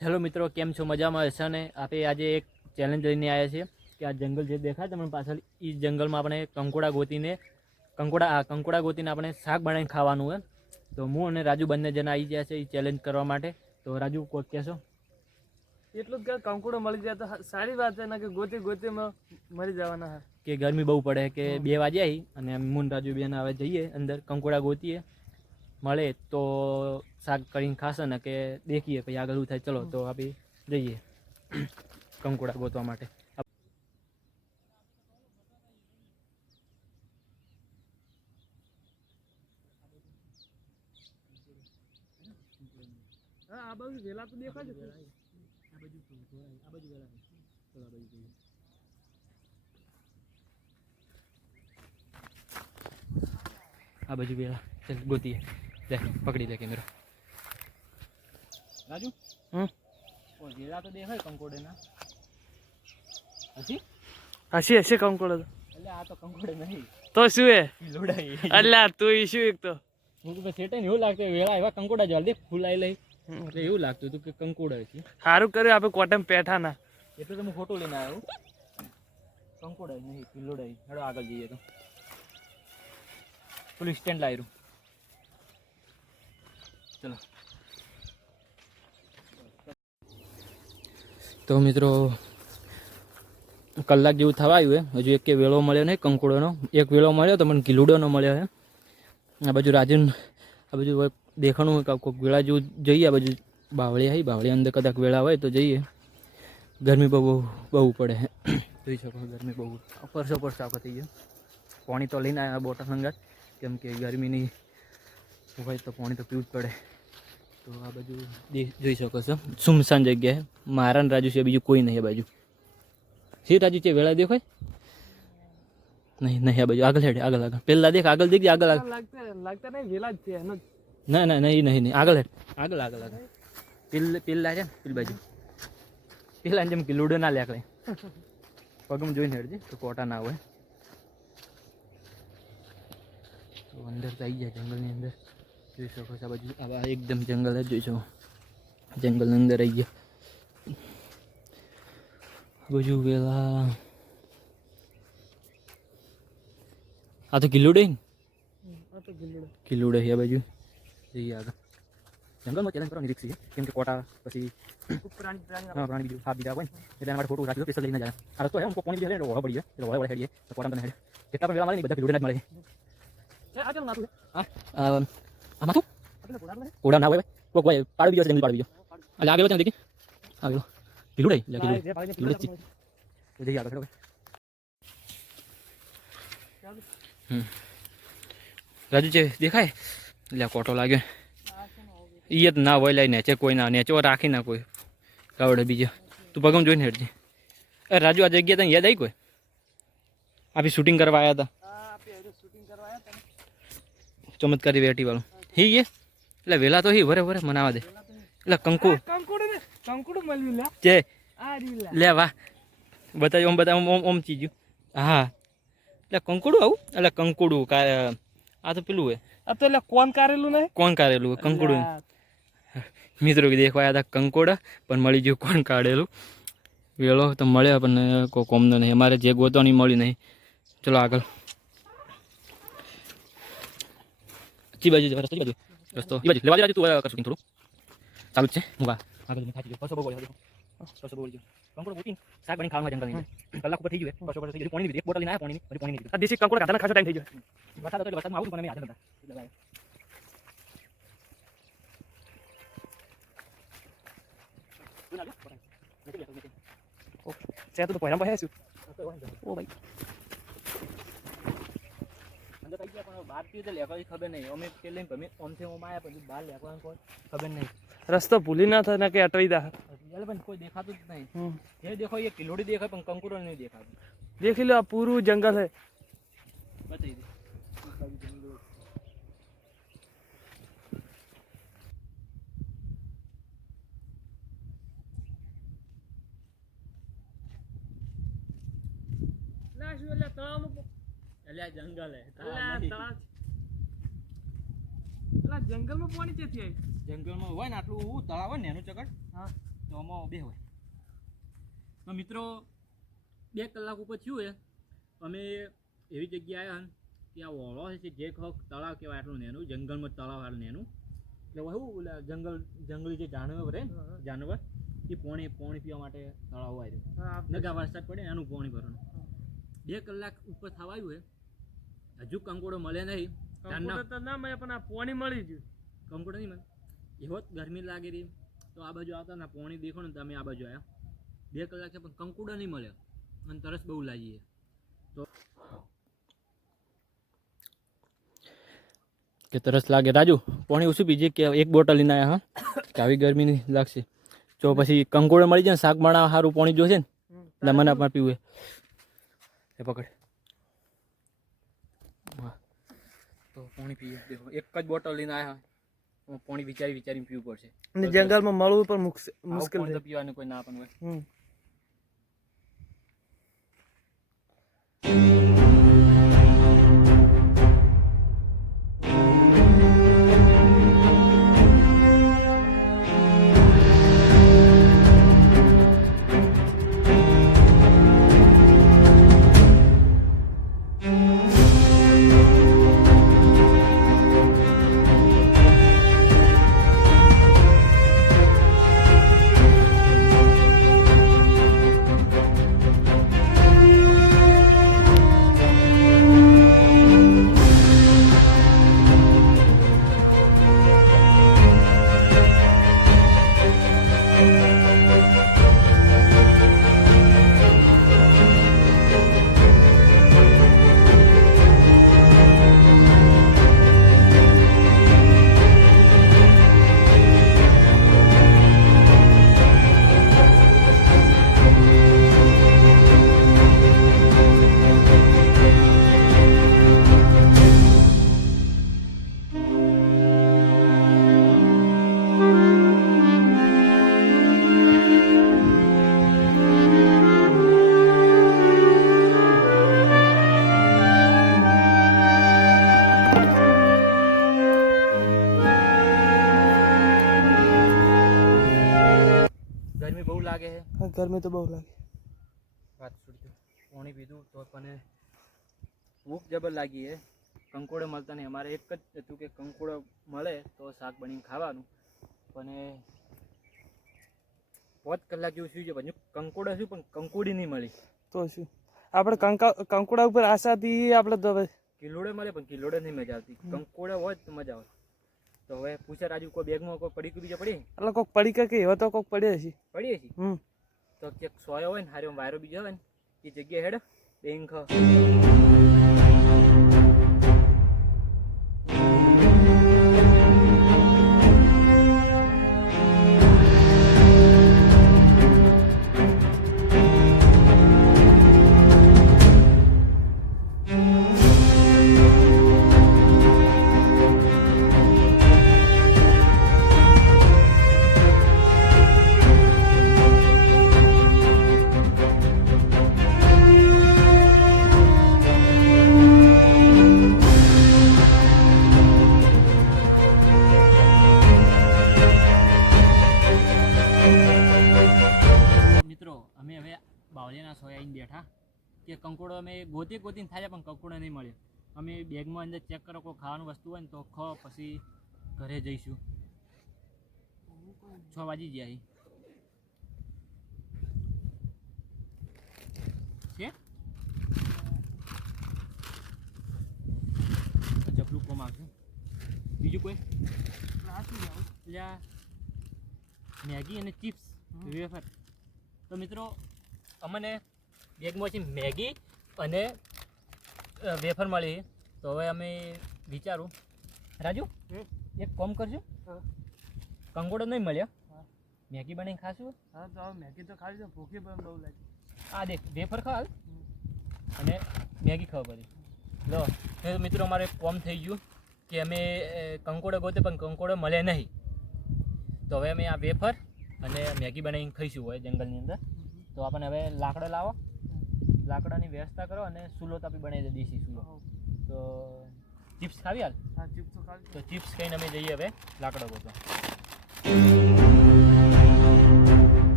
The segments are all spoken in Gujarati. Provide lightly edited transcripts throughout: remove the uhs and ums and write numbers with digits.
હેલો મિત્રો, કેમ છો? મજામાં હશે ને? આપણે આજે એક ચેલેન્જ લઈને આવ્યા છીએ કે આ જંગલ જે દેખાય તમને પાછળ, એ જંગલમાં આપણે કંકોડા ગોતીને આપણે શાક બનાવીને ખાવાનું હોય. તો હું અને રાજુ બંને જણા આવી ગયા છે એ ચેલેન્જ કરવા માટે. તો રાજુ કોઈ કહેશો? એટલું જ કે કંકોડો મળી જાય તો સારી વાત છે ને, કે ગોતી મરી જવાના. કે ગરમી બહુ પડે કે 2 વાગે આવી અને મુન રાજુ બેન હવે જઈએ અંદર કંકોડા ગોતીએ, મળે તો શાક કરીને ખાશે ને કે દેખીએ પછી આગળ થાય. ચલો તો આપણે જઈએ કંકોડા ગોતવા માટે. હા, આ બાજુ વેલા તો દેખાય છે. આ બાજુ વેલા ચાલ ગોતીએ. લે પકડી લે કેમેરો રાજુ. વેલા તો દેખાય કંકોડેના. હસી કંકોડો તો. એટલે આ તો કંકોડે નહીં તો શું હે? લોડાઈ. અલ્યા તું શું એક તો હું તો સેટે ને એવું લાગતું વેળા એવા કંકોડા જલ્દી ફૂલાઈ લઈ એટલે એવું લાગતું હતું કે કંકોડા છે. સારું કર્યું આપણે કોટમ પેઠા ના. એટલે તો હું ફોટો લઈને આવ્યો. કંકોડા નહીં કિલ્લોડાઈ. હેડો આગળ જઈએ તો પોલીસ સ્ટેન્ડ લાવ્યું. ચલો તો મિત્રો કલાક જેવું થવા આવ્યું હે. હજુ એક વેળો મળ્યો નહીં કંકોડોનો. એક વેળો મળ્યો તો મને કિલુડોનો મળ્યો છે. આ બાજુ રાજન આ બાજુ દેખાણું કોઈક વેળા જેવું જોઈએ. આ બાજુ બાવળી આવી, બાવળી અંદર કદાચ વેળા હોય તો જઈએ. ગરમી બહુ પડે છે. જોઈ શકો ગરમી બહુ પરસો થઈ ગયો. પાણી તો લઈને આવ્યા બોટલ સંગાત, કેમ કે ગરમીની હોય તો પાણી તો પીવું જ પડે. તો આ બાજુ જોઈ શકો છો સુમસાન જગ્યાએ મારા રાજુ છે, બીજું કોઈ નહીં. આ બાજુ શી રાજુ છે વેળા દેખાય નહીં આ બાજુ આગળ હેડ આગળ પેલા દેખ આગળ દેખજે આગળ લાગતા નહીં વેલા જ છે એનો. ના નહીં આગળ હેડ આગળ પેલા છે ને પેલી બાજુ પેલા જેમ કે લૂડો ના લે પગમ જોઈને હેડજે તો કોટા ના હોય. તો અંદર તો આવી જાય જંગલની અંદર. જોઈ શકો છો આ બાજુ આ એકદમ જંગલ જ જોઈ શકો. જંગલની અંદર આવી ગયા બાજુ પેલા. આ તો કિલ્લુડે ને કિલ્લુડે આ બાજુ જઈએ આગળ. જંગલમાં ચેલેન્જ કરવાની રીક્ષ છે, કેમ કે કોટા પછી પ્રાણી બીજું સાપ બીજા હોય ને એટલે એના માટે ફોટો રાખી દો. સ્પેશિયલ લઈને જાય આ રસ્તો હે હું પાણી બીજા લે વળવા પડી જાય એટલે વળે હેડીએ તો કોટા બને હેડે જેટલા પણ વેલા મળે ને બધા કિલ્લુડે જ મળે. આમાં તો કોડા ના હોય કોક ભાઈ પાડી બીજો જંગલ પાડી બીજો એટલે આગળ ત્યાં દેખી આગળ કિલ્લુડે કિલ્લુડે જઈએ આગળ. રાજુ છે દેખાય એટલે કોટો લાગ્યો. ઈ જ ના હોય લઈ નેચે કોઈ ના નેચો રાખી ના કોઈ કાવડે બીજો. તું પગમ જોઈને હેડજે. અરે રાજુ આ જગ્યા તને યાદ આવી કોઈ? આપી શૂટિંગ કરવા આવ્યા હતા ચમત્કારી વેટી વાળું હી એ એટલે વેલા તો હી વરે મનાવા દે. એટલે કંકોડો મળ્યું લે જે આ રીલા લે વાહ બતાવ્યું ઓમ ચીજ્યું. હા એટલે કંકુડું આવું એટલે કંકુડું આ તો પેલું હે. આ તો એટલે કોણ કારેલું નહીં કોણ કાઢેલું કંકુડું. મિત્રો દેખવા આવ્યા હતા કંકોડા પણ મળી ગયું કોણ કાઢેલું. વેળો તો મળ્યો પણ કોઈ કોમનો નહીં. અમારે જે ગોતવાની મળી નહીં. ચલો આગળ ચી બાજુ રસ્તો એ બાજુ લેવા દે. તું કરશું થોડું ચાલુ જ છે. હું આગળ થાકી ગયો. બસો બોલી કંકોડો ગોતીને શાક બની ખાવા જંગલની અંદર કલાક ઉપર થઈ ગયું. બસો થઈ ગયું. પાણી એક બોટલ લઈને આવ્યા પાણી નહીં. દેશી કંકોડો કાઢવાનો ખાસો ટાઈમ થઈ ગયો. વરસાદ હતો એટલે વરસાદમાં આવું પણ અમે હાજર હતા. છે તો પહેલા પાસે શું ઓ ભાઈ અંદર થઈ ગયા પણ બહાર થી લેવાની ખબર નહીં. અમે પેલે અમે ઓમથી ઓમ આવ્યા પછી બહાર લેવાનું કોઈ ખબર નહીં. રસ્તો ભૂલી ના થાય ને કે અટવી દા પણ કોઈ દેખાતું જ નહીં. જે દેખો એ કિલોડી દેખાય પણ કંકુડો નહીં દેખાતું. દેખી લો આ પૂરું જંગલ है. બતાવી દે જંગલ જંગલમાં પાણી ક્યાંથી આવી? જંગલમાં હોય ને આટલું તળાવ હોય ને એનું ચકડ. હા તો આમાં બે હોય. તો મિત્રો 2 કલાક ઉપર થયું એ અમે એવી જગ્યાએ આવ્યા કે આ ઓળો છે જે તળાવ કહેવાય, આટલું નેનું જંગલમાં તળાવ આટલું નેનું, એટલે એવું ઓલા જંગલી જે જાનવર રહે ને જાનવર એ પાણી પીવા માટે તળાવ આવ્યું. નગા વરસાદ પડે એનું પાણી ભરવાનું. 2 કલાક ઉપર થવા આવ્યું હે, હજુ કંકોડો મળે નહીં. કંકોડો તો ના મળે પણ આ પાણી મળી ગયું. કંકોડો નહીં મળે, એવો જ ગરમી લાગે રહી તો આ બાજુ આવતા ને પાણી દેખો ને તમે આ બાજુ આવ્યા. 2 કલાક છે પણ કંકોડો નહીં મળે અને તરસ બહુ લાગી. તો કે તરસ લાગે રાજુ પાણી ઓછું પીજે કે 1 બોટલ લઈને આવ્યા. હા કે આવી ગરમી નહીં લાગશે. જો પછી કંકોડો મળી જાય ને શાક બનાવવા સારું પાણી જોશે ને એટલે મને પણ પીવું એ પકડ. હા તો પાણી પીએ. દેખો 1 જ બોટલ લઈને આવ્યા. પાણી વિચારીને પીવું પડશે. અને જંગલમાં મળવું પણ મુશ્કેલ છે. પીવાનું કોઈ ના પણ હોય. ગરમી બહુ લાગે છે. ગરમી તો બહુ લાગે. વાત છોડી પાણી પીધું તો પણ ભૂખ જબર લાગી છે. કંકોડો મળતા નહીં. અમારે એક જ હતું કે કંકોડો મળે તો શાક બનીને ખાવાનું, પણ 5 કલાક જેવું શું છે પછી કંકોડો શું પણ કંકોડી નહીં મળી. તો શું આપણે કંકોડા ઉપર આશાથી આપણે તો હવે કિલોડે મળે પણ કિલોડે નહીં મજા આવતી. કંકોડો હોય તો મજા આવે. તો હવે પૂછે રાજુ કોઈ બેગમાં કોઈ પડી બીજા પડી એટલે કોઈક પડી કે એવો તો કોઈક પડે છે. પડીએ છીએ તો ક્યાંક સોયો હોય ને હારે વાયરો બીજો હોય ને એ જગ્યાએ હેડ બેંક. બાવળિયાના સોયા આવીને બેઠા કે કંકોડો અમે ગોતીને થાય પણ કંકોડો નહીં મળ્યો. અમે બેગમાં અંદર ચેક કરો કોઈ ખાવાનું વસ્તુ હોય ને તો ખો, પછી ઘરે જઈશું. 6 વાગી ગયા છે. ચપલું કોમ આવશે. બીજું કોઈ એટલે મેગી અને ચિપ્સ વેફર. તો મિત્રો અમને બેગમાંથી મેગી અને વેફર મળી. તો હવે અમે વિચારું રાજુ એક કામ કરશું, કંકોડો નહીં મળ્યો, મેગી બનાવીને ખાશું. હા તો મેગી તો ખાવી છે, ભૂખી પણ બહુ લાગી. આ દેખ વેફર ખાલ અને મેગી ખાવા પડી. લો મિત્રો અમારે કોમ થઈ ગયું કે અમે કંકોડો ગોતે પણ કંકોડો મળે નહીં. તો હવે અમે આ વેફર અને મેગી બનાવીને ખાઈશું હોય જંગલની અંદર. તો આપણને હવે લાકડા લાવો, લાકડાની વ્યવસ્થા કરો અને સૂલો તાપી બનાવી દે દેશી સૂલો. તો ચિપ્સ ખાવી હાલ? હા ચિપ્સ તો ખાવી. તો ચિપ્સ ખાઈને અમે જઈએ હવે લાકડો ગોતવા.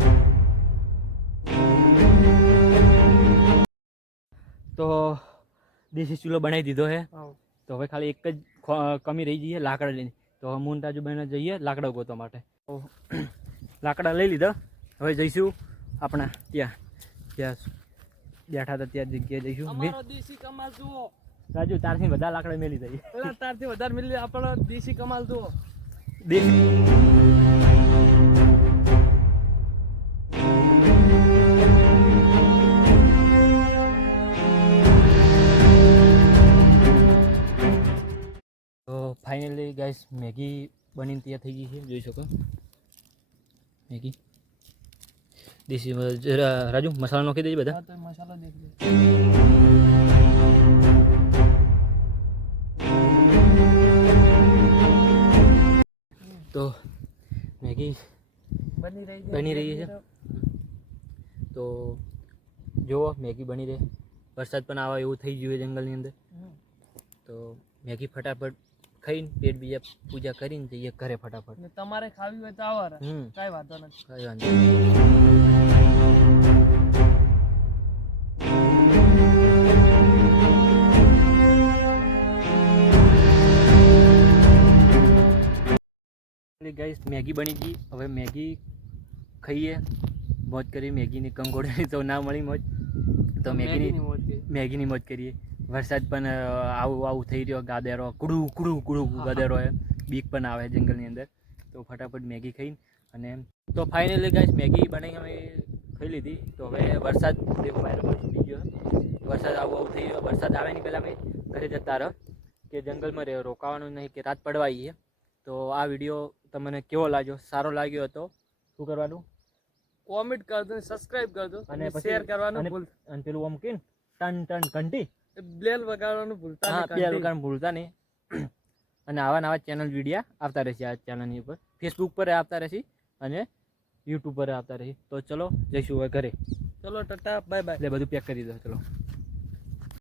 દેશી ચૂલો બનાવી દીધો છે. હા તો હવે ખાલી એક જ કમી રહી જઈએ લાકડા લઈને. તો હવે હું તાજુ બહેને જઈએ લાકડા ગોતવા માટે. તો લાકડા લઈ લીધા. હવે જઈશું આપણા ત્યાં બેઠા હતા ત્યાં જગ્યાએ જઈશું. અમારો દેશી કમાલ જુઓ. રાજુ તારથી બધા લાકડા મેલી જઈએ. પેલા તારથી વધારે મિલી આપણો દેશી કમાલ જુઓ. તો ફાઇનલી ગાઈસ મેગી બનીને તૈયાર થઈ ગઈ છે, જોઈ શકો મેગી દેશી. રાજુ મસાલા નાખી દેજે બધા. હા તો મસાલો દેખી લે. તો મેગી બની રહી છે. તો જુઓ મેગી બની રહે. વરસાદ પણ આવે એવું થઈ ગયું જંગલની અંદર. તો મેગી ફટાફટ ખાઈને પેટ બીજા પૂજા કરીને જઈએ ઘરે ફટાફટ. ને તમારે ખાવી હોય તો આવો રે. હમ કાંઈ વાંધો નથી. કઈ વાંધો નહીં. ગાઈસ મેગી બની ગઈ. હવે મેગી ખાઈએ, મોજ કરી. મેગીની કંકોડાની તો ના મળી મોજ, તો મેગીની મોજ કરીએ. વરસાદ પણ આવું થઈ રહ્યો, ગાદેરો કુડું ગાદેરો છે, બીક પણ આવે જંગલની અંદર. તો ફટાફટ મેગી ખાઈને અને તો ફાઇનલી ગાઈસ મેગી બનાવી અમે ખાઈ લીધી. તો હવે વરસાદ દેખો બહાર છૂટી ગયો. વરસાદ આવું થઈ રહ્યો. વરસાદ આવે નહીં પહેલાં અમે ઘરે જતા રહો કે જંગલમાં રોકાવાનું નહીં કે રાત પડવા આવીએ. તો આ વિડીયો તમને કેવો લાગ્યો? સારો લાગ્યો હતો શું કરવાનું? કોમેન્ટ કરજો, સબસ્ક્રાઇબ કરજો અને અને પછી શેર કરવાનું ભૂલ. અને પેલું આમ કે ટન ઘંટી, બેલ વગાડવાનું ભૂલતા નહીં. બે વગાડ ભૂલતા નહીં. અને આવા ચેનલ વિડીયા આવતા રહેશે આ ચેનલની ઉપર. ફેસબુક પર આવતા રહેશે અને યુટ્યુબ પર આવતા રહેશે. તો ચલો જઈશું હવે ઘરે. ચલો ટાટા બાય બાય. એટલે બધું પેક કરી દો ચલો.